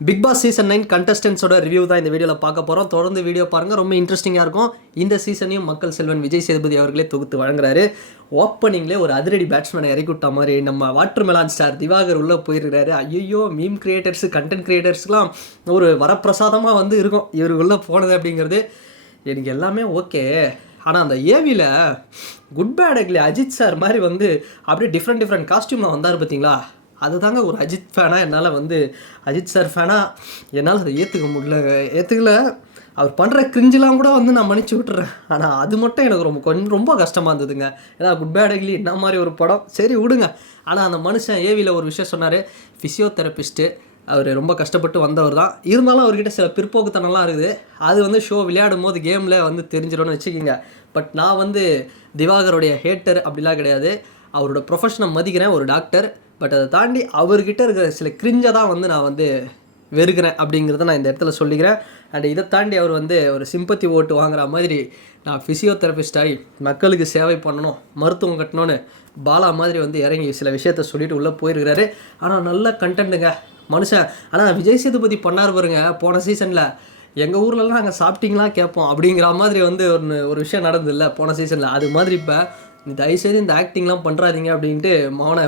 Big Boss season 9 கண்டஸ்டன்ஸோட review தான் இந்த வீடியோவில் பார்க்க போகிறோம். தொடர்ந்து வீடியோ பாருங்கள், ரொம்ப இன்ட்ரெஸ்டிங்காக இருக்கும். இந்த சீசனையும் மக்கள் செல்வன் விஜய் சேதுபதி அவர்களே தொகுத்து வழங்குறாரு. ஓப்பனிங்லேயே ஒரு அதிரடி பேட்ஸ்மேனை இறக்கி விட்ட மாதிரி நம்ம வாட்டர் மெலான் ஸ்டார் திவாகர் உள்ளே போயிருக்கிறாரு. ஐயோ, மீம் கிரியேட்டர்ஸு, கண்டென்ட் கிரியேட்டர்ஸ்க்குலாம் ஒரு வரப்பிரசாதமாக வந்து இருக்கும் இவர் உள்ளே போனது அப்படிங்கிறது. எனக்கு எல்லாமே ஓகே. ஆனால் அந்த ஏவியில் good bad ugly Ajith sir மாதிரி வந்து அப்படியே டிஃப்ரெண்ட் காஸ்டியூமில் வந்தார் பார்த்தீங்களா? அதுதாங்க ஒரு அஜித் ஃபேனாக என்னால் வந்து அஜித் சார் ஃபேனாக என்னால் அதை ஏற்றுக்கல. அவர் பண்ணுற கிரிஞ்செலாம் கூட வந்து நான் மன்னிச்சு விட்டுறேன். ஆனால் அது மட்டும் எனக்கு ரொம்ப கஷ்டமாக இருந்ததுங்க. ஏன்னா குட் பேட் அக்லி என்ன மாதிரி ஒரு படம், சரி விடுங்க. ஆனால் அந்த மனுஷன் ஏவியில் ஒரு விஷயம் சொன்னார். ஃபிசியோதெரபிஸ்ட்டு, அவர் ரொம்ப கஷ்டப்பட்டு வந்தவர் தான். இருந்தாலும் அவர்கிட்ட சில பிற்போக்குத்தனம்லாம் இருக்குது. அது வந்து ஷோ விளையாடும் போது கேமில் வந்து தெரிஞ்சிடும்னு வச்சுக்கிங்க. பட் நான் வந்து திவாகருடைய ஹேட்டர் அப்படிலாம் கிடையாது. அவரோட ப்ரொஃபஷனை மதிக்கிறேன், ஒரு டாக்டர். பட் அதை தாண்டி அவர்கிட்ட இருக்கிற சில கிரிஞ்சை தான் வந்து நான் வந்து வெறுக்கிறேன் அப்படிங்கிறத நான் இந்த இடத்துல சொல்லிக்கிறேன். அண்ட் இதை தாண்டி அவர் வந்து ஒரு சிம்பத்தி ஓட்டு வாங்குற மாதிரி நான் ஃபிசியோதெரபிஸ்ட் ஆகி மக்களுக்கு சேவை பண்ணணும், மருத்துவம் கட்டணும்னு பாலா மாதிரி வந்து இறங்கி சில விஷயத்த சொல்லிட்டு உள்ளே போயிருக்கிறாரு. ஆனால் நல்ல கண்டென்ட்டுங்க மனுஷன். ஆனால் விஜய் சேதுபதி பண்ணார் பாருங்க போன சீசனில், எங்கள் ஊர்லலாம் நாங்கள் சாப்பிட்டீங்களா கேட்போம் அப்படிங்கிற மாதிரி வந்து ஒரு விஷயம் நடந்ததில்ல போன சீசனில். அது மாதிரி இப்போ தயவுசெய்து இந்த ஆக்டிங்லாம் பண்ணுறாதீங்க அப்படின்ட்டு மௌன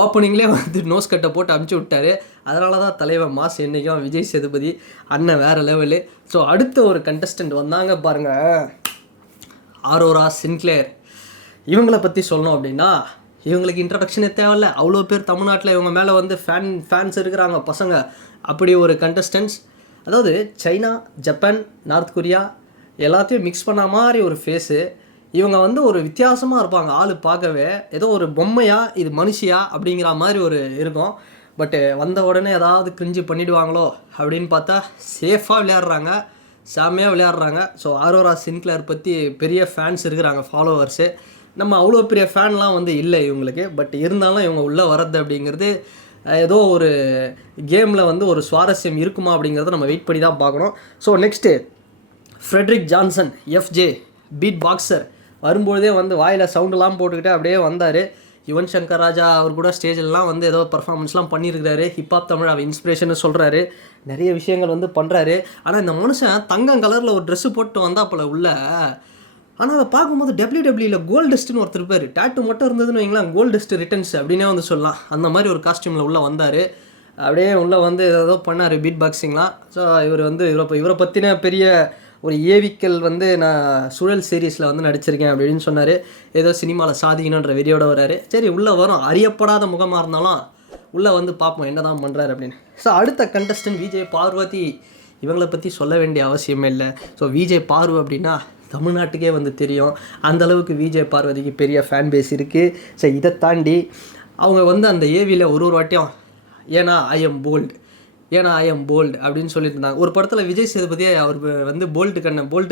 ஓப்பனிங்லேயே வந்து நோஸ் கட்டை போட்டு அமுச்சு விட்டார். அதனால தான் தலைவன் மாஸ் என்றைக்கும் விஜய் சேதுபதி அண்ணன் வேறு லெவலு. ஸோ அடுத்த ஒரு கண்டஸ்டன்ட் வந்தாங்க பாருங்கள், ஆரோரா சின்க்ளேர். இவங்களை பற்றி சொல்லணும் அப்படின்னா இவங்களுக்கு இன்ட்ரடக்ஷனே தேவையில்ல. அவ்வளோ பேர் தமிழ்நாட்டில் இவங்க மேலே வந்து ஃபேன்ஸ் இருக்கிறாங்க பசங்க. அப்படி ஒரு கண்டஸ்டன்ஸ், அதாவது சைனா, ஜப்பான், நார்த் கொரியா எல்லாத்தையும் மிக்ஸ் பண்ண மாதிரி ஒரு ஃபேஸு. இவங்க வந்து ஒரு வித்தியாசமாக இருப்பாங்க. ஆள் பார்க்கவே ஏதோ ஒரு பொம்மையா இது மனுஷியா அப்படிங்கிற மாதிரி ஒரு இருக்கும். பட்டு வந்த உடனே ஏதாவது கிரிஞ்சு பண்ணிவிடுவாங்களோ அப்படின்னு பார்த்தா சேஃபாக விளையாடுறாங்க, செம்மையாக விளையாடுறாங்க. ஸோ ஆரோரா சின்க்ளேர் பற்றி பெரிய ஃபேன்ஸ் இருக்கிறாங்க, ஃபாலோவர்ஸு. நம்ம அவ்வளோ பெரிய ஃபேன்லாம் வந்து இல்லை இவங்களுக்கு. பட் இருந்தாலும் இவங்க உள்ளே வர்றது அப்படிங்கிறது ஏதோ ஒரு கேமில் வந்து ஒரு சுவாரஸ்யம் இருக்குமா அப்படிங்கிறத நம்ம வெயிட் பண்ணி தான் பார்க்கணும். So next Frederick Johnson, FJ beat boxer. வரும்பொழுதே வந்து வாயில் சவுண்டெல்லாம் போட்டுக்கிட்டு அப்படியே வந்தார். யுவன் சங்கர் ராஜா அவர் கூட ஸ்டேஜிலலாம் வந்து ஏதோ பர்ஃபார்மன்ஸ்லாம் பண்ணியிருக்கிறாரு. ஹிப்ஹாப் தமிழ் அவர் இன்ஸ்பிரேஷன் சொல்கிறாரு, நிறைய விஷயங்கள் வந்து பண்ணுறாரு. ஆனால் இந்த மனுஷன் தங்கம் கலரில் ஒரு ட்ரெஸ்ஸு போட்டு வந்தால் போல் உள்ள. ஆனால் அதை பார்க்கும்போது டபிள்யூடபிள்யூவில் கோல்டு டஸ்ட்டுன்னு ஒருத்தர் இருப்பார். டேட்டு மட்டும் இருந்ததுன்னு வைங்களேன், கோல்டு டஸ்ட் ரிட்டர்ன்ஸ் அப்படின்னே வந்து சொல்லலாம். அந்த மாதிரி ஒரு காஸ்டியூமில் உள்ளே வந்தார். அப்படியே உள்ளே வந்து ஏதோ பண்ணார் பீட் பாக்ஸிங்லாம். ஸோ இவர் வந்து இவரை பற்றின பெரிய ஒரு ஏவிக்கல் வந்து நான் சுழல் சீரீஸில் வந்து நடிச்சிருக்கேன் அப்படின்னு சொன்னார். ஏதோ சினிமாவில் சாதிக்கணுன்ற வெறியோடு வராரு. சரி உள்ளே வரும், அறியப்படாத முகமாக இருந்தாலும் உள்ளே வந்து பார்ப்போம் என்ன தான் பண்ணுறாரு அப்படின்னு. ஸோ அடுத்த கண்டஸ்டன்ட் விஜய் பார்வதி. இவங்களை பற்றி சொல்ல வேண்டிய அவசியமே இல்லை. ஸோ விஜய் பார்வ அப்படின்னா தமிழ்நாட்டுக்கே வந்து தெரியும். அந்தளவுக்கு விஜய் பார்வதிக்கு பெரிய ஃபேன் பேஸ் இருக்குது. ஸோ இதை தாண்டி அவங்க வந்து அந்த ஏவியில் ஒரு வாட்டியும் ஏன்னா ஐ எம் போல்டு அப்படின்னு சொல்லிட்டு இருந்தாங்க. ஒரு படத்தில் விஜய் சேதுபதியே அவர் வந்து போல்ட்டு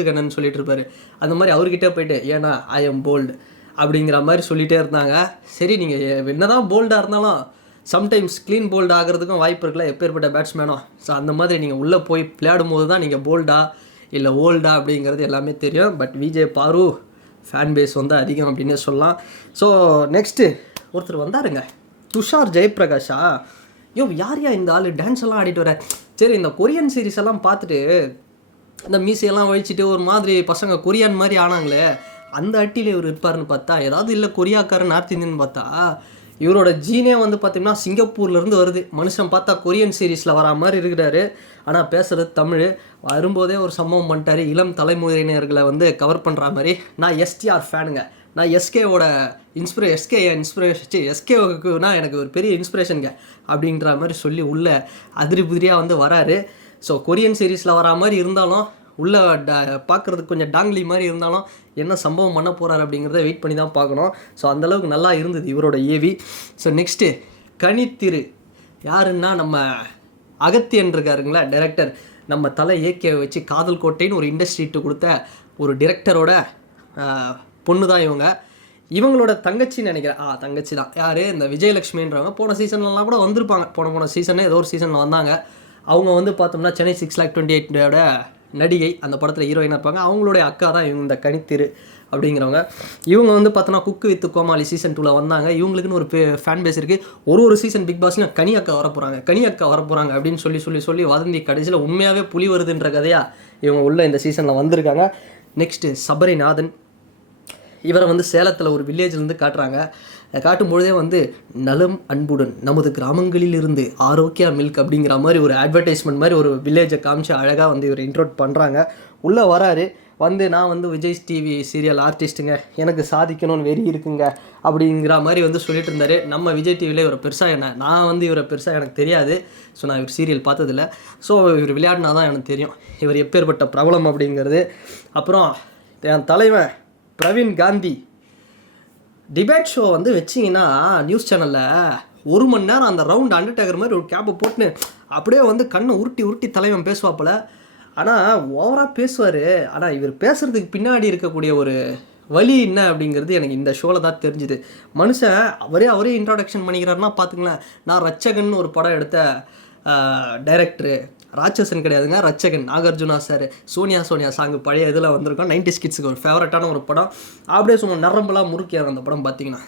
கண்ணன் சொல்லிட்டு இருப்பார். அந்த மாதிரி அவர்கிட்ட போயிட்டு ஏன்னா ஐ எம் போல்டு அப்படிங்கிற மாதிரி சொல்லிகிட்டே இருந்தாங்க. சரி, நீங்கள் என்ன தான் போல்டாக இருந்தாலும் சம்டைம்ஸ் க்ளீன் போல்டு ஆகிறதுக்கும் வாய்ப்பு இருக்குல்ல, எப்பேற்பட்ட பேட்ஸ்மேனும். ஸோ அந்த மாதிரி நீங்கள் உள்ளே போய் விளையாடும் போது தான் நீங்கள் போல்டா இல்லை ஓல்டா அப்படிங்கிறது எல்லாமே தெரியும். பட் விஜய் பாரு ஃபேன் பேஸ் வந்து அதிகம் அப்படின்னே சொல்லலாம். ஸோ நெக்ஸ்ட்டு ஒருத்தர் வந்தாருங்க, துஷார் ஜெயபிரகாஷா. யார் இந்த ஆள் டான்ஸ் எல்லாம் ஆடிட்டு வர. சரி, இந்த கொரியன் சீரீஸ் எல்லாம் பார்த்துட்டு இந்த மீசையெல்லாம் வழிச்சிட்டு ஒரு மாதிரி பசங்க கொரியான் மாதிரி ஆனாங்களே, அந்த அட்டியில் இவர் இருப்பார்னு பார்த்தா ஏதாவது இல்லை கொரியாக்காரன் நார்த் இந்தியன் பார்த்தா இவரோட ஜீனே வந்து பார்த்திங்கன்னா சிங்கப்பூர்லேருந்து வருது. மனுஷன் பார்த்தா கொரியன் சீரீஸில் வரா மாதிரி இருக்கிறாரு. ஆனால் பேசுகிறது தமிழ். வரும்போதே ஒரு சம்பவம் பண்ணிட்டார், இளம் தலைமுறையினர்களை வந்து கவர் பண்ணுற மாதிரி. நான் எஸ்டிஆர் ஃபேனுங்க, நான் எஸ்கேவோட எஸ்கேவுக்குனா எனக்கு ஒரு பெரிய இன்ஸ்பிரேஷனுங்க அப்படின்ற மாதிரி சொல்லி உள்ளே அதிரி புதிரியாக வந்து வராரு. ஸோ கொரியன் சீரீஸில் வரா மாதிரி இருந்தாலும் உள்ளே பார்க்குறதுக்கு கொஞ்சம் டாங்லி மாதிரி இருந்தாலும் என்ன சம்பவம் பண்ண போகிறார் அப்படிங்கிறத வெயிட் பண்ணி தான் பார்க்கணும். ஸோ அந்தளவுக்கு நல்லா இருந்தது இவரோட ஏவி. So next Kanithiru. யாருன்னா நம்ம அகத்தியன் இருக்காருங்களா டைரக்டர், நம்ம தலை ஏகே வச்சு காதல் கோட்டைன்னு ஒரு இண்டஸ்ட்ரிட்டு கொடுத்த ஒரு டிரெக்டரோட பொண்ணு தான் இவங்க. இவங்களோட தங்கச்சின்னு நினைக்கிறேன். தங்கச்சி தான். யார், இந்த விஜயலட்சுமின்றவங்க. போன சீசன்லாம் கூட வந்திருப்பாங்க. போன சீசனே ஏதோ ஒரு சீசனில் வந்தாங்க. அவங்க வந்து பார்த்தோம்னா சென்னை 6,28,000 நடிகை, அந்த படத்தில் ஹீரோயினாக இருப்பாங்க. அவங்களுடைய அக்கா தான் இவங்க இந்த கனித்திரு அப்படிங்கிறவங்க. இவங்க வந்து பார்த்தோன்னா குக்கு வித் கோமாளி சீசன் 2ல் வந்தாங்க. இவங்களுக்குன்னு ஒரு ஃபேன் பேஸ் இருக்குது. ஒரு சீசன் பிக் பாஸ்லையும் கனி அக்கா வரப்போகிறாங்க அப்படின்னு சொல்லி வதந்தி கடைசியில் உண்மையாகவே புலி வருதுன்ற கதையாக இவங்க உள்ள இந்த சீசனில் வந்திருக்காங்க. நெக்ஸ்ட்டு சபரிநாதன். இவரை வந்து சேலத்தில் ஒரு வில்லேஜ்லேருந்து காட்டுறாங்க. காட்டும்பொழுதே வந்து நலம் அன்புடன் நமது கிராமங்களில் இருந்து ஆரோக்கியா மில்க் அப்படிங்கிற மாதிரி ஒரு அட்வர்டைஸ்மெண்ட் மாதிரி ஒரு வில்லேஜை காமிச்சு அழகாக வந்து இவர் இன்ட்ரோட் பண்ணுறாங்க. உள்ளே வராரு. வந்து நான் வந்து விஜய் டிவி சீரியல் ஆர்டிஸ்ட்டுங்க, எனக்கு சாதிக்கணும்னு வெறி இருக்குங்க அப்படிங்கிற மாதிரி வந்து சொல்லிட்டு இருந்தார். நம்ம விஜய் டிவியில் இவரை பெருசாக நான் வந்து இவரை பெருசாக எனக்கு தெரியாது. ஸோ நான் இவர் சீரியல் பார்த்ததில்ல. ஸோ இவர் விளையாடினா தான் எனக்கு தெரியும் இவர் எப்பேற்பட்ட பிரபலம் அப்படிங்கிறது. அப்புறம் என் தலைவன் பிரவீன் காந்தி. டிபேட் ஷோ வந்து வச்சிங்கன்னா நியூஸ் சேனலில் 1 மணி நேரம் அந்த ரவுண்ட் அண்டர்டேக்கர் மாதிரி ஒரு கேப்பை போட்டுன்னு அப்படியே வந்து கண்ணை உருட்டி தலைவன் பேசுவாப்பில். ஆனால் ஓவராக பேசுவார். ஆனால் இவர் பேசுகிறதுக்கு பின்னாடி இருக்கக்கூடிய ஒரு வழி என்ன அப்படிங்கிறது எனக்கு இந்த ஷோவில் தான் தெரிஞ்சுது. மனுஷன் அவரே இன்ட்ரோடக்ஷன் பண்ணிக்கிறாருன்னா பார்த்துங்களேன். நான் ரட்சகன் ஒரு படம் எடுத்த டைரக்டரு, ராட்சசன் கிடையாதுங்க, ரட்சகன், நாகார்ஜுனா சார், சோனியா சாங்கு பழைய இதில் வந்திருக்கோம். 90s கிட்ஸுக்கு ஒரு ஃபேவரட்டான ஒரு படம். அப்படியே சும்மா நரம்பெல்லாம் முறுக்கியார் அந்த படம் பார்த்தீங்கன்னா.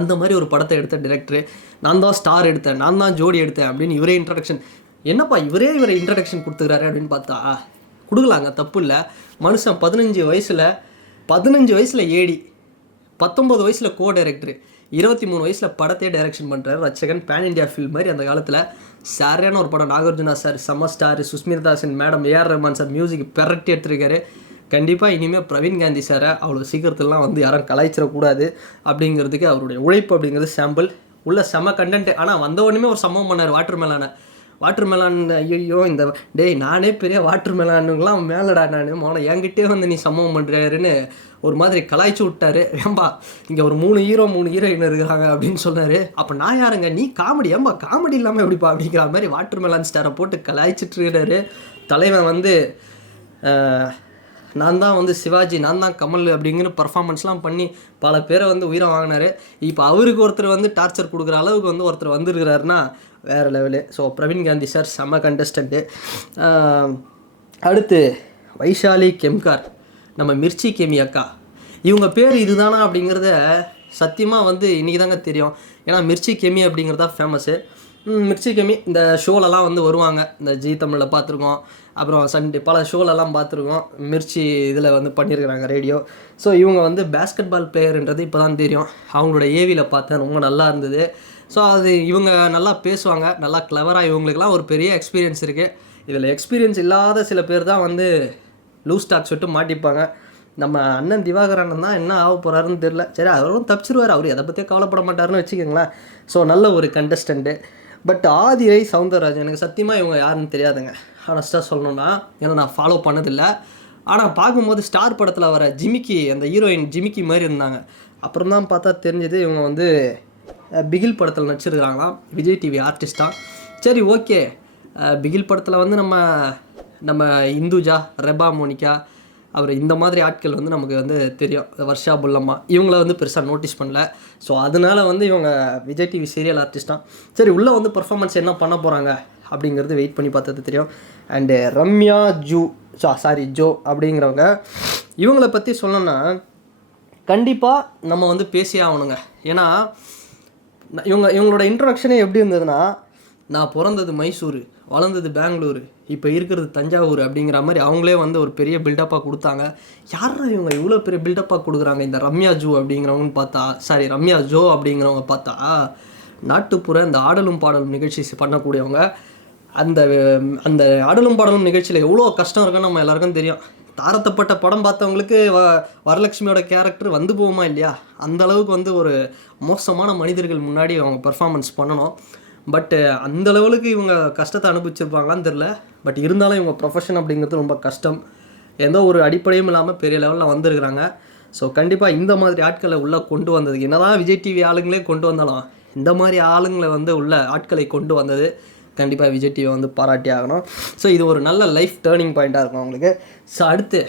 அந்த மாதிரி ஒரு படத்தை எடுத்த டைரக்டரு, நான் தான் ஸ்டார் எடுத்தேன், நான் தான் ஜோடி எடுத்தேன் அப்படின்னு இவரே இன்ட்ரடக்ஷன். என்னப்பா இவரே இன்ட்ரடக்ஷன் கொடுத்துக்கிறாரு அப்படின்னு பார்த்தா கொடுக்கலாங்க, தப்பு இல்லை. மனுஷன் 15 வயசில் ஏடி, 19 வயசில் கோ டைரக்டரு, 23 வயசில் படத்தையே டைரக்ஷன் பண்ணுறாரு. ரட்சகன் பேன் இண்டியா ஃபில்ம் மாதிரி அந்த காலத்தில் சரியான ஒரு படம். நாகார்ஜுனா சார் செம்ம star, Sushmita Sen madam, AR Rahman sir music பெரட்டி எடுத்துருக்காரு. கண்டிப்பாக இனிமேல் பிரவீன் காந்தி சாரை அவ்வளோ சீக்கிரத்துலலாம் வந்து யாரும் கலாய்ச்சிடக்கூடாது அப்படிங்கிறதுக்கு அவருடைய உழைப்பு அப்படிங்கிறது சாம்பிள். உள்ள செம்ம கண்டென்ட்டு. ஆனால் வந்த உடனே ஒரு சம்பவம் பண்ணார். வாட்டர் மெலான் ஐயோ இந்த டேய் நானே பெரிய வாட்டர் மெலானுங்களாம் மேலடா நான் என்கிட்டே வந்து நீ சம்பவம் பண்ணுறாருன்னு ஒரு மாதிரி கலாய்ச்சி விட்டாரு. ஏம்பா இங்கே ஒரு 3 ஹீரோயின் இருக்கிறாங்க அப்படின்னு சொன்னார். அப்போ நான் யாருங்க, நீ காமெடி, ஏம்பா காமெடி இல்லாமல் எப்படிப்பா அப்படிங்கிற மாதிரி வாட்டர் மெலான் ஸ்டாரை போட்டு கலாய்ச்சிட்டு இருக்கிறாரு. தலைவன் வந்து நான் தான் வந்து சிவாஜி, நான் தான் கமல் அப்படிங்கிற பர்ஃபார்மன்ஸ்லாம் பண்ணி பல பேரை வந்து உயிரை வாங்கினார். இப்போ அவருக்கு ஒருத்தர் வந்து டார்ச்சர் கொடுக்குற அளவுக்கு வந்து ஒருத்தர் வந்துருக்கிறாருன்னா வேறு level. So Praveen Gandhi sir செம்ம கண்டஸ்டண்ட்டு. அடுத்து வைஷாலி கெம்கார், நம்ம மிர்ச்சி கெமி அக்கா. இவங்க பேர் இதுதானா அப்படிங்கிறத சத்தியமாக வந்து இன்றைக்கி தாங்க தெரியும். ஏன்னா மிர்ச்சி கெமி அப்படிங்கிறது தான் ஃபேமஸ்ஸு. மிர்ச்சி கெமி இந்த ஷோலெலாம் வந்து வருவாங்க. இந்த ஜி தமிழில் பார்த்துருக்கோம், அப்புறம் சண்டே பல ஷோலெல்லாம் பார்த்துருக்கோம். மிர்ச்சி இதில் வந்து பண்ணியிருக்கிறாங்க ரேடியோ. ஸோ இவங்க வந்து பேஸ்கெட் பால் பிளேயர்ன்றது இப்போ தான் தெரியும். அவங்களோட ஏவியில் பார்த்தேன், ரொம்ப நல்லா இருந்தது. ஸோ அது இவங்க நல்லா பேசுவாங்க, நல்லா கிளவராக, இவங்களுக்குலாம் ஒரு பெரிய எக்ஸ்பீரியன்ஸ் இருக்குது. இதில் எக்ஸ்பீரியன்ஸ் இல்லாத சில பேர் தான் வந்து லூஸ் டாக் சொல்லிட்டு மாட்டிப்பாங்க. நம்ம அண்ணன் திவாகரன் தான் என்ன ஆக போகிறாருன்னு தெரில. சரி அவரும் தப்பிச்சிருவார், அவர் எதை பற்றியே கவலைப்பட மாட்டாருன்னு வச்சுக்கோங்களேன். ஸோ நல்ல ஒரு கண்டஸ்டண்ட்டு. பட் ஆதிரை சவுந்தரராஜன் எனக்கு சத்தியமாக இவங்க யாருன்னு தெரியாதுங்க, ஹானஸ்ட்டாக சொல்லணுன்னா. ஏன்னா நான் ஃபாலோ பண்ணதில்லை. ஆனால் பார்க்கும்போது ஸ்டார் படத்தில் வர ஜிமிக்கி, அந்த ஹீரோயின் ஜிமிக்கி மாதிரி இருந்தாங்க. அப்புறம் தான் பார்த்தா தெரிஞ்சது இவங்க வந்து பிகில் படத்தில் நடிச்சிருக்கிறாங்களாம். விஜய் டிவி ஆர்டிஸ்ட்டாக. சரி ஓகே, பிகில் படத்தில் வந்து நம்ம இந்துஜா, ரெபா மோனிகா, அவர் இந்த மாதிரி ஆட்கள் வந்து நமக்கு வந்து தெரியும். வர்ஷா புல்லம்மா இவங்கள வந்து பெருசாக நோட்டீஸ் பண்ணல. ஸோ அதனால் வந்து இவங்க விஜய் டிவி சீரியல் ஆர்டிஸ்ட்டாக. சரி உள்ளே வந்து பர்ஃபார்மன்ஸ் என்ன பண்ண போகிறாங்க அப்படிங்கிறது வெயிட் பண்ணி பார்த்தது தெரியும். அண்டு ரம்யா ஜோ அப்படிங்கிறவங்க, இவங்கள பற்றி சொல்லணும்னா கண்டிப்பாக நம்ம வந்து பேசியே ஆகணுங்க. ஏன்னா இவங்களோட இன்ட்ரொடக்ஷனே எப்படி இருந்ததுன்னா, நான் பிறந்தது மைசூர், வளர்ந்தது பெங்களூர், இப்போ இருக்கிறது தஞ்சாவூர் அப்படிங்கிற மாதிரி அவங்களே வந்து ஒரு பெரிய பில்டப்பாக கொடுத்தாங்க. யாரா இவங்க இவ்வளோ பெரிய பில்டப்பாக கொடுக்குறாங்க இந்த ரம்யா ஜோ அப்படிங்கிறவங்க பார்த்தா நாட்டுப்புற இந்த ஆடலும் பாடலும் நிகழ்ச்சி பண்ணக்கூடியவங்க. அந்த ஆடலும் பாடலும் நிகழ்ச்சியில் எவ்வளோ கஷ்டம் இருக்குன்னு நம்ம எல்லாருக்கும் தெரியும். தாரத்தப்பட்ட படம் பார்த்தவங்களுக்கு வரலட்சுமியோட கேரக்டர் வந்து போகுமா இல்லையா, அந்த அளவுக்கு வந்து ஒரு மோசமான மனிதர்கள் முன்னாடி அவங்க பர்ஃபார்மன்ஸ் பண்ணணும். பட்டு அந்த லெவலுக்கு இவங்க கஷ்டத்தை அனுபவிச்சிருப்பாங்களான்னு தெரில. பட் இருந்தாலும் இவங்க ப்ரொஃபஷன் அப்படிங்கிறது ரொம்ப கஷ்டம். எந்த ஒரு அடிப்படையும் இல்லாமல் பெரிய லெவலில் வந்திருக்கிறாங்க. ஸோ கண்டிப்பாக இந்த மாதிரி ஆட்களை உள்ளே கொண்டு வந்தது, என்னதான் விஜய் டிவி ஆளுங்களே கொண்டு வந்தாலும் இந்த மாதிரி ஆளுங்களை வந்து உள்ள ஆட்களை கொண்டு வந்தது கண்டிப்பாக விஜய் டிவியை வந்து பாராட்டி ஆகணும். ஸோ இது ஒரு நல்ல லைஃப் டேர்னிங் பாயிண்ட்டாக இருக்கும் அவங்களுக்கு. ஸோ அடுத்து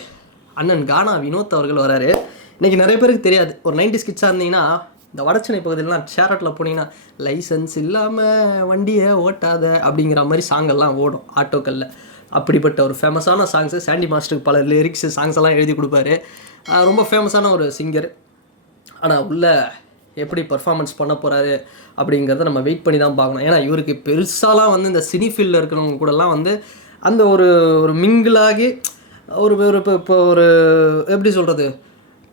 அண்ணன் கானா வினோத் அவர்கள் வராரு. இன்றைக்கி நிறைய பேருக்கு தெரியாது. ஒரு 90s கிட்ஸாக இருந்தீங்கன்னா இந்த வடச்சென்னை பகுதியிலலாம் ஷேரட்டில் போனீங்கன்னா லைசன்ஸ் இல்லாமல் வண்டியை ஓட்டாத அப்படிங்கிற மாதிரி சாங்கெல்லாம் ஓடும் ஆட்டோக்களில். அப்படிப்பட்ட ஒரு ஃபேமஸான சாங்ஸு. சாண்டி மாஸ்டருக்கு பல லிரிக்ஸு சாங்ஸ் எல்லாம் எழுதி கொடுப்பாரு. ரொம்ப ஃபேமஸான ஒரு சிங்கர். ஆனால் உள்ள எப்படி பர்ஃபார்மன்ஸ் பண்ண போகிறாரு அப்படிங்கிறத நம்ம வெயிட் பண்ணி தான் பார்க்கணும். ஏன்னா இவருக்கு பெருசாலாம் வந்து இந்த சினி ஃபீல்டில் இருக்கிறவங்க கூடலாம் வந்து அந்த ஒரு ஒரு மிங்கிளாகி ஒரு ஒரு இப்போ ஒரு எப்படி சொல்கிறது,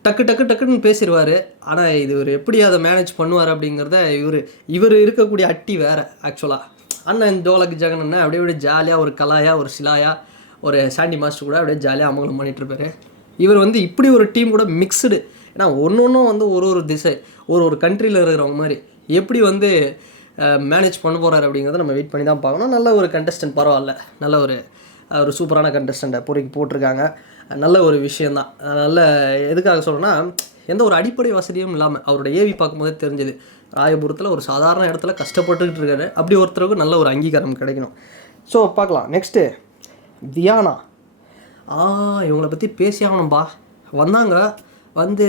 டக்குன்னு பேசிடுவார். ஆனால் இது இவர் எப்படி அதை மேனேஜ் பண்ணுவார் அப்படிங்கிறத இவர் இருக்கக்கூடிய அட்டி வேறு. ஆக்சுவலாக அண்ணன் ஜோலக் ஜெகன் அண்ணன் அப்படியே ஜாலியாக ஒரு கலாயா ஒரு சிலாயா ஒரு சாண்டி மாஸ்டர் கூட அப்படியே ஜாலியாக அமங்கலம் பண்ணிகிட்ருப்பாரு. இவர் வந்து இப்படி ஒரு டீம் கூட மிக்ஸ்டு. ஏன்னா ஒன்று ஒரு ஒரு திசை ஒரு கண்ட்ரியில் இருக்கிறவங்க மாதிரி எப்படி வந்து மேனேஜ் பண்ண போகிறாரு அப்படிங்கிறத நம்ம வெயிட் பண்ணி தான் பார்க்கணும். நல்ல ஒரு கண்டஸ்டன்ட், பரவாயில்ல, நல்ல ஒரு சூப்பரான கண்டஸ்டண்ட்டை போட்டிருக்காங்க. நல்ல ஒரு விஷயந்தான். நல்ல எதுக்காக சொல்கிறேன்னா, எந்த ஒரு அடிப்படை வசதியும் இல்லாமல் அவரோட ஏவி பார்க்கும்போதே தெரிஞ்சுது ராயபுரத்தில் ஒரு சாதாரண இடத்துல கஷ்டப்பட்டுக்கிட்டு இருக்காரு. அப்படி ஒருத்தருக்கு நல்ல ஒரு அங்கீகாரம் கிடைக்கணும். ஸோ பார்க்கலாம். நெக்ஸ்ட்டு வியானா. இவங்களை பற்றி பேசி ஆகணும்பா. வந்தாங்க, வந்து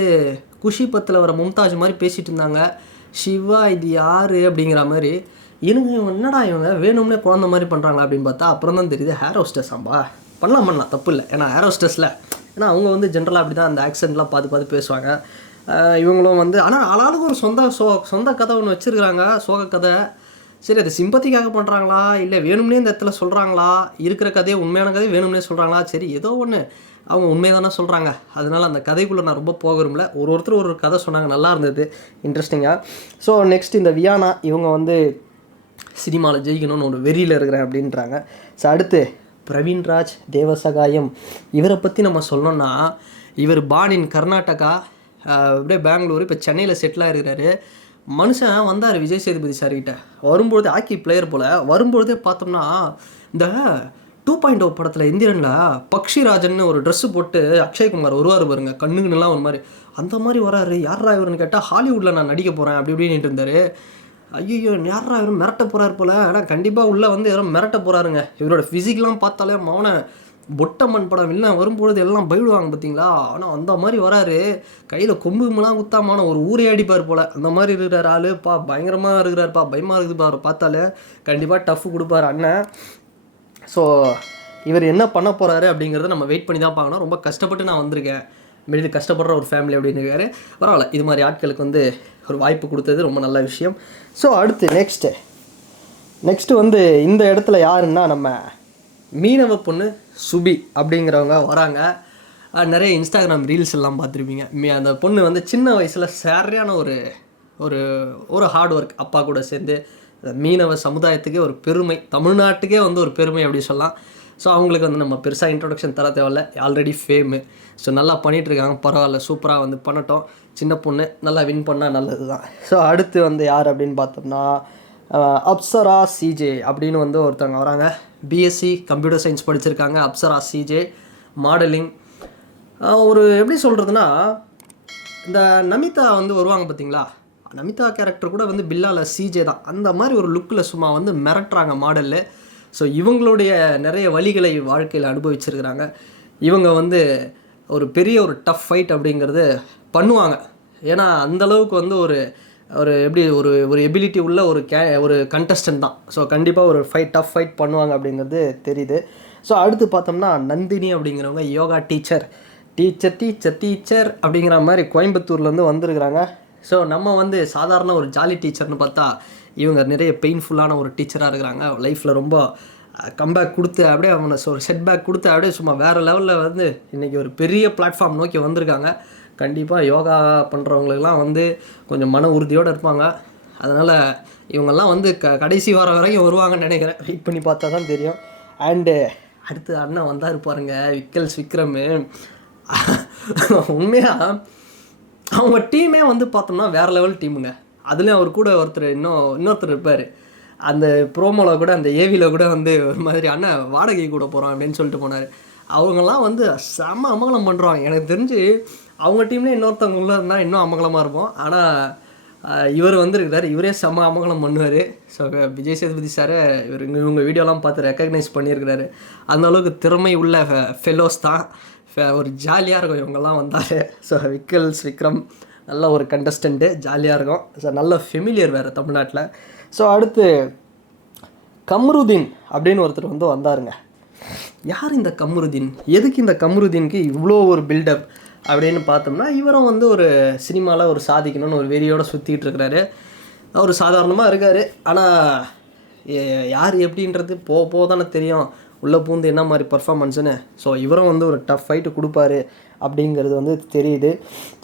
குஷி பத்தில் வர மும்தாஜ் மாதிரி பேசிகிட்டு இருந்தாங்க. சிவா இது யார் அப்படிங்கிற மாதிரி. என்னடா இவங்க வேணும்னே குழந்த மாதிரி பண்ணுறாங்களா அப்படின்னு பார்த்தா அப்புறம் தான் தெரியுது ஹேர் ஹோஸ்டர்ஸாம்பா. பண்ணலாம், தப்பு இல்லை. ஏன்னா ஹேர் ஹோஸ்டர்ஸில் ஏன்னா அவங்க வந்து ஜென்ரலாக அப்படி தான் அந்த ஆக்சென்ட்லாம் பார்த்து பேசுவாங்க. இவங்களும் வந்து ஆனால் ஆளாளுக்கு ஒரு சொந்த கதை ஒன்று வச்சுருக்கிறாங்க, சோக கதை. சரி, அது சிம்பத்திக்காக பண்ணுறாங்களா இல்லை வேணும்னே இந்த இடத்துல சொல்கிறாங்களா, இருக்கிற கதையை உண்மையான கதையை வேணும்னே சொல்கிறாங்களா, சரி ஏதோ ஒன்று அவங்க உண்மையை தானே சொல்கிறாங்க. அதனால் அந்த கதைக்குள்ளே நான் ரொம்ப போக விரும்பல. ஒருத்தர் ஒரு கதை சொன்னாங்க, நல்லா இருந்தது, இன்ட்ரெஸ்டிங்காக. ஸோ நெக்ஸ்ட் இந்த வியானா, இவங்க வந்து சினிமாவில் ஜெயிக்கணும்னு ஒரு வெறியில் இருக்கிறேன் அப்படின்றாங்க. ஸோ அடுத்து பிரவீன்ராஜ் தேவசகாயம். இவரை பற்றி நம்ம சொல்லணும்னா, இவர் பானின் கர்நாடகா, அப்படியே பெங்களூர், இப்போ சென்னையில் செட்டிலாக இருக்கிறாரு. மனுஷன் வந்தார் விஜய் சேதுபதி சார்கிட்ட. வரும்பொழுது ஹாக்கி பிளேயர் போல் வரும்பொழுதே பார்த்தோம்னா இந்த 2.0 படத்தில் இந்திரனில் பக்ஷிராஜன்னு ஒரு ட்ரெஸ்ஸு போட்டு அக்ஷய்குமார் வருவார் பாருங்க, கண்ணுக்குன்னெல்லாம் ஒரு மாதிரி அந்த மாதிரி வராரு. யாரா இவருன்னு கேட்டால் ஹாலிவுட்டில் நான் நடிக்க போகிறேன் அப்படி இப்படின்னு இருந்தார். ஐயோ யாரா இவரும் மிரட்ட போகிறார் போல். ஆனால் கண்டிப்பாக உள்ளே வந்து யாரும் மிரட்ட போகிறாருங்க. இவரோட ஃபிசிக்லாம் பார்த்தாலே மௌன பொட்டம்மன் படம் இல்லை வரும்பொழுது எல்லாம் பயிடுவாங்க பார்த்தீங்களா. ஆனால் அந்த மாதிரி வராரு, கையில் கொம்புமெல்லாம் குத்தாமான ஒரு ஊரே அடிப்பார் போல். அந்த மாதிரி இருக்கிறார் ஆளுப்பா, பயங்கரமாக இருக்கிறாருப்பா, பயமாக இருக்குதுப்பா. அவரை பார்த்தாலே கண்டிப்பாக டஃப் கொடுப்பார் அண்ணன். ஸோ இவர் என்ன பண்ண போகிறாரு அப்படிங்கிறத நம்ம வெயிட் பண்ணி தான் பார்க்கணும். ரொம்ப கஷ்டப்பட்டு நான் வந்திருக்கேன், மெடி கஷ்டப்படுற ஒரு ஃபேமிலி அப்படின்னு இருக்காரு. பரவாயில்ல, இது மாதிரி ஆட்களுக்கு வந்து ஒரு வாய்ப்பு கொடுத்தது ரொம்ப நல்ல விஷயம். ஸோ அடுத்து நெக்ஸ்ட்டு வந்து இந்த இடத்துல யாருன்னா நம்ம மீனவ பொண்ணு சுபி அப்படிங்கிறவங்க வராங்க. நிறைய இன்ஸ்டாகிராம் ரீல்ஸ் எல்லாம் பார்த்துருப்பீங்க. அந்த பொண்ணு வந்து சின்ன வயசில் சரியான ஒரு ஹார்ட் ஒர்க். அப்பா கூட சேர்ந்து மீனவ சமுதாயத்துக்கே ஒரு பெருமை, தமிழ்நாட்டுக்கே வந்து ஒரு பெருமை அப்படி சொல்லலாம். ஸோ அவங்களுக்கு வந்து நம்ம பெருசாக இன்ட்ரொடக்ஷன் தர தேவையில்ல, ஆல்ரெடி ஃபேமு. ஸோ நல்லா பண்ணிகிட்ருக்காங்க, பரவாயில்ல, சூப்பராக வந்து பண்ணட்டும். சின்ன பொண்ணு நல்லா வின் பண்ணால் நல்லது தான். ஸோ அடுத்து வந்து யார் அப்படின்னு பார்த்தோம்னா அப்சரா சிஜே அப்படின்னு வந்து ஒருத்தவங்க வராங்க. பிஎஸ்சி கம்ப்யூட்டர் சயின்ஸ் படிச்சிருக்காங்க. Apsara CJ modelling. ஒரு எப்படி சொல்கிறதுனா, இந்த நமிதா வந்து வருவாங்க பார்த்தீங்களா, நமிதா கேரக்டர் கூட வந்து பில்லால சிஜே தான். அந்த மாதிரி ஒரு லுக்கில் சும்மா வந்து மிரட்டுறாங்க மாடலில். ஸோ இவங்களுடைய நிறைய வழிகளை வாழ்க்கையில் அனுபவிச்சிருக்கிறாங்க. இவங்க வந்து ஒரு பெரிய ஒரு டஃப் ஃபைட் அப்படிங்கிறது பண்ணுவாங்க. ஏன்னா அந்தளவுக்கு வந்து ஒரு எப்படி ஒரு எபிலிட்டி உள்ள ஒரு கண்டஸ்டன்ட் தான். ஸோ கண்டிப்பாக ஒரு டஃப் ஃபைட் பண்ணுவாங்க அப்படிங்கிறது தெரியுது. ஸோ அடுத்து பார்த்தோம்னா நந்தினி அப்படிங்கிறவங்க யோகா டீச்சர் அப்படிங்கிற மாதிரி கோயம்புத்தூர்லேருந்து வந்திருக்கிறாங்க. ஸோ நம்ம வந்து சாதாரண ஒரு ஜாலி டீச்சர்னு பார்த்தா இவங்க நிறைய பெயின்ஃபுல்லான ஒரு டீச்சராக இருக்கிறாங்க. லைஃப்பில் ரொம்ப கம்பேக் கொடுத்து அப்படியே அவனை ஒரு செட்பேக் கொடுத்து அப்படியே சும்மா வேறு லெவலில் வந்து இன்றைக்கி ஒரு பெரிய பிளாட்ஃபார்ம் நோக்கி வந்திருக்காங்க. கண்டிப்பாக யோகா பண்ணுறவங்களுக்கெல்லாம் வந்து கொஞ்சம் மன உறுதியோடு இருப்பாங்க. அதனால் இவங்கெல்லாம் வந்து கடைசி வாரம் வரைக்கும் வருவாங்கன்னு நினைக்கிறேன். வெயிட் பண்ணி பார்த்தா தான் தெரியும். அண்டு அடுத்து அண்ணன் வந்தார் பாருங்க, விக்ரம். உண்மையாக அவங்க டீமே வந்து பார்த்தோம்னா வேறு லெவல் டீமுங்க. அதுலேயும் அவர் கூட இன்னொருத்தர் இருப்பார். அந்த ப்ரோமோவில் கூட அந்த ஏவியில் கூட வந்து ஒரு மாதிரி அண்ணன் வாடகை கூட போகிறோம் அப்படின்னு சொல்லிட்டு போனார். அவங்கெல்லாம் வந்து செம்ம அமங்கலம் பண்ணுறாங்க. எனக்கு தெரிஞ்சு அவங்க டீம்லேயே இன்னொருத்தவங்க உள்ளே இருந்தால் இன்னும் அமங்கலமாக இருக்கும். ஆனால் இவர் வந்துருக்கிறார், இவரே செம்ம அமங்கலம் பண்ணுவார். ஸோ விஜய் சேதுபதி சாரை இவங்க வீடியோலாம் பார்த்து ரெக்கக்னைஸ் பண்ணியிருக்கிறாரு. அந்த அளவுக்கு திறமை உள்ள ஃபெலோஸ் தான். ஒரு ஜாலியாக இருக்கும் இவங்கெல்லாம் வந்தார். ஸோ விக்ரம் நல்ல ஒரு கண்டஸ்டண்ட்டு, ஜாலியாக இருக்கும். ஸோ நல்ல ஃபெமிலியர் வேறு தமிழ்நாட்டில். ஸோ அடுத்து கம்ருதீன் அப்படின்னு ஒருத்தர் வந்து வந்தாருங்க. யார் இந்த கம்ருதீன்? எதுக்கு இந்த கம்ருதீனுக்கு இவ்வளோ ஒரு பில்டப்? அப்படின்னு பார்த்தோம்னா இவரும் வந்து ஒரு சினிமாவில் ஒரு சாதிக்கணும்னு ஒரு வெறியோடு சுற்றிக்கிட்டு இருக்கிறாரு. அவர் சாதாரணமாக இருக்கார். ஆனால் யார் எப்படின்றது போக தானே தெரியும், உள்ளே பூந்து என்ன மாதிரி பர்ஃபார்மன்ஸுன்னு. ஸோ இவரும் வந்து ஒரு டஃப் ஃபைட்டு கொடுப்பாரு அப்படிங்கிறது வந்து தெரியுது.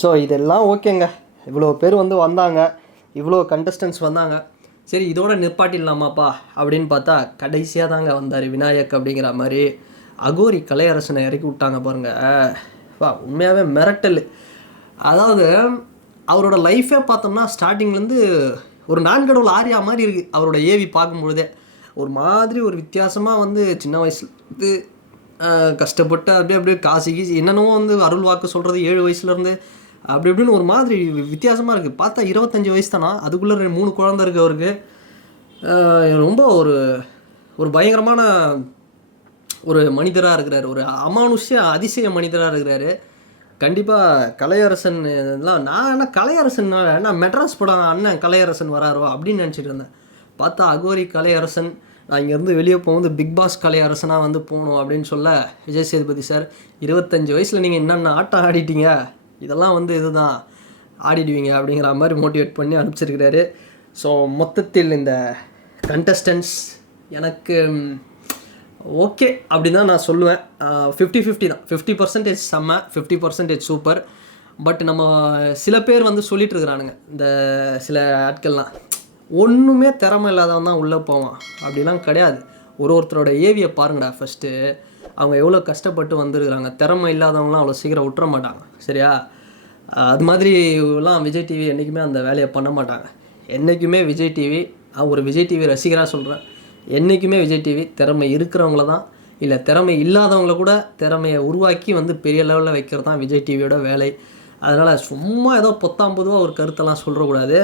ஸோ இதெல்லாம் ஓகேங்க. இவ்வளோ பேர் வந்து வந்தாங்க, இவ்வளோ கண்டஸ்டன்ஸ் வந்தாங்க. சரி இதோட நிற்பாட்டிடலாமாப்பா அப்படின்னு பார்த்தா கடைசியாக தாங்க வந்தார் விநாயக் அப்படிங்கிற மாதிரி. அகோரி கலையரசனை இறக்கி விட்டாங்க பாருங்கள். உண்மையாகவே மிரட்டல். அதாவது அவரோட லைஃபே பார்த்தோம்னா ஸ்டார்டிங்லேருந்து ஒரு நான்கடவுள் ஆரியா மாதிரி இருக்குது. அவரோட ஏவி பார்க்கும்பொழுதே ஒரு மாதிரி ஒரு வித்தியாசமாக வந்து சின்ன வயசுலேருந்து கஷ்டப்பட்டு அப்படியே காசு கீசி என்னென்னவோ வந்து அருள் வாக்கு சொல்கிறது 7 வயசுலேருந்து அப்படி இப்படின்னு ஒரு மாதிரி வித்தியாசமாக இருக்குது. பார்த்தா 25 வயசு தானா, அதுக்குள்ளே 3 குழந்தை இருக்குது அவருக்கு. ரொம்ப ஒரு பயங்கரமான ஒரு மனிதராக இருக்கிறார், ஒரு அமானுஷ்ய அதிசய மனிதராக இருக்கிறாரு. கண்டிப்பாக கலையரசன் இதெல்லாம் நான் என்ன கலையரசன் நான் மெட்ராஸ் படம் அண்ணன் கலையரசன் வராரோ அப்படின்னு நினச்சிட்டு இருந்தேன். பார்த்தா அகோரி கலையரசன். நான் இங்கேருந்து வெளியே போகும்போது பிக் பாஸ் கலையரசனாக வந்து போகணும் அப்படின்னு சொல்ல விஜய் சேதுபதி சார் 25 வயசில் நீங்கள் என்னென்ன ஆட்டம் ஆடிட்டீங்க, இதெல்லாம் வந்து இதுதான் ஆடிடுவீங்க அப்படிங்கிற மாதிரி மோட்டிவேட் பண்ணி அனுப்பிச்சிருக்கிறாரு. ஸோ மொத்தத்தில் இந்த கண்டஸ்டன்ஸ் எனக்கு ஓகே அப்படின்னு தான் நான் சொல்லுவேன். 50-50 தான். 50% செம்ம, 50% சூப்பர். பட் நம்ம சில பேர் வந்து சொல்லிட்டு இருக்கிறானுங்க, இந்த சில ஆட்கள்லாம் ஒன்றுமே திறமை இல்லாதவன் தான் உள்ளே போவான் அப்படிலாம் கிடையாது. ஒருத்தரோட ஏவியை பாருங்கடா ஃபஸ்ட்டு, அவங்க எவ்வளோ கஷ்டப்பட்டு வந்துருக்குறாங்க. திறமை இல்லாதவங்களாம் அவ்வளோ சீக்கிரம் விட்டுற மாட்டாங்க, சரியா? அது மாதிரிலாம் விஜய் டிவி என்றைக்குமே அந்த வேலையை பண்ண மாட்டாங்க. என்றைக்குமே விஜய் டிவி, ஒரு விஜய் டிவி ரசிகராக சொல்கிறேன், என்றைக்குமே விஜய் டிவி திறமை இருக்கிறவங்கள தான், இல்லை திறமை இல்லாதவங்கள கூட திறமையை உருவாக்கி வந்து பெரிய லெவலில் வைக்கிறது தான் விஜய் டிவியோட வேலை. அதனால் சும்மா ஏதோ பொத்தாம்பதுவாக ஒரு கருத்தெல்லாம் சொல்கிறக்கூடாது.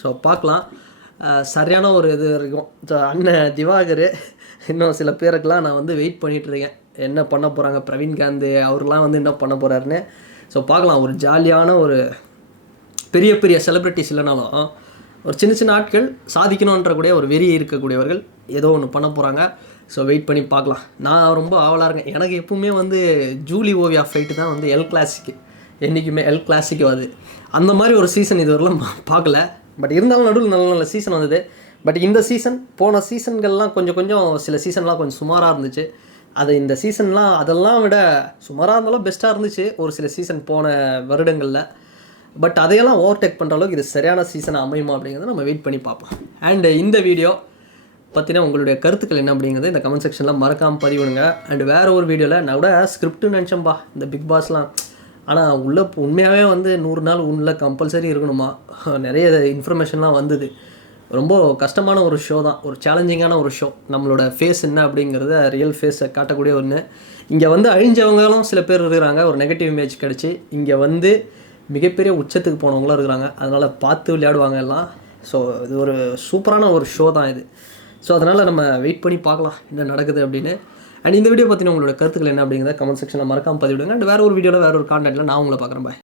ஸோ பார்க்கலாம், சரியான ஒரு இது இருக்கும். ஸோ அண்ணன் திவாகர் இன்னும் சில பேருக்கெலாம் நான் வந்து வெயிட் பண்ணிகிட்ருக்கேன், என்ன பண்ண போகிறாங்க, பிரவீன்காந்த் அவர்லாம் வந்து என்ன பண்ண போகிறாருன்னு. ஸோ பார்க்கலாம். ஒரு ஜாலியான ஒரு பெரிய செலிப்ரிட்டிஸ் இல்லைனாலும் ஒரு சின்ன ஆட்கள் சாதிக்கணுன்ற ஒரு வெறி இருக்கக்கூடியவர்கள் ஏதோ ஒன்று பண்ண போகிறாங்க. ஸோ வெயிட் பண்ணி பார்க்கலாம். நான் ரொம்ப ஆவலாக இருக்கேன். எனக்கு எப்பவுமே வந்து ஜூலி ஓவியா ஃபைட்டு தான் வந்து எல் கிளாசிக்கு, என்றைக்குமே எல் கிளாசிக்கு வருது. அந்த மாதிரி ஒரு சீசன் இதுவரைலாம் பார்க்கல. பட் இருந்தாலும் நடுவில் நல்ல சீசன் வந்தது. பட் இந்த சீசன் போன சீசன்கள்லாம் கொஞ்சம் சில சீசன்லாம் கொஞ்சம் சுமாராக இருந்துச்சு. அது இந்த சீசன்லாம் அதெல்லாம் விட சுமாராக இருந்தாலும் பெஸ்ட்டாக இருந்துச்சு ஒரு சில சீசன் போன வருடங்களில். பட் அதையெல்லாம் ஓவர்டேக் பண்ணுற அளவுக்கு இது சரியான சீசன் அமையுமா அப்படிங்கிறத நம்ம வெயிட் பண்ணி பார்ப்போம். அண்டு இந்த வீடியோ பற்றினா உங்களுடைய கருத்துக்கள் என்ன அப்படிங்கிறது இந்த கமெண்ட் செக்ஷனில் மறக்காமல் பதிவுடுங்க. அண்டு வேறு ஒரு வீடியோவில் நான் கூட ஸ்கிரிப்டுன்னு நினச்சேன்பா இந்த பிக் பாஸ்லாம். ஆனால் உள்ளே உண்மையாகவே வந்து 100 நாள் உள்ளே கம்பல்சரி இருக்கணுமா, நிறைய இன்ஃபர்மேஷன்லாம் வந்தது. ரொம்ப கஷ்டமான ஒரு ஷோ தான், ஒரு சேலஞ்சிங்கான ஒரு ஷோ. நம்மளோட ஃபேஸ் என்ன அப்படிங்கிறத ரியல் ஃபேஸை காட்டக்கூடிய ஒன்று. இங்கே வந்து அழிஞ்சவங்களும் சில பேர் இருக்கிறாங்க, ஒரு நெகட்டிவ் இமேஜ் கிடச்சி. இங்கே வந்து மிகப்பெரிய உச்சத்துக்கு போனவங்களும் இருக்கிறாங்க. அதனால் பார்த்து விளையாடுவாங்க எல்லாம். ஸோ இது ஒரு சூப்பரான ஒரு ஷோ தான் இது. ஸோ அதனால் நம்ம வெயிட் பண்ணி பார்க்கலாம் என்ன நடக்குது அப்படின்னு. அண்ட் இந்த வீடியோ பற்றின உங்களோட கருத்துக்கள் என்ன அப்படிங்கிறத கமெண்ட் செக்ஷனில் மறக்காமல் பதிவிடுங்க. அண்ட் வேறு ஒரு வீடியோவில் வேறு ஒரு கான்டென்ட்டில் நான் உங்களை பார்க்குறேன். பாய்.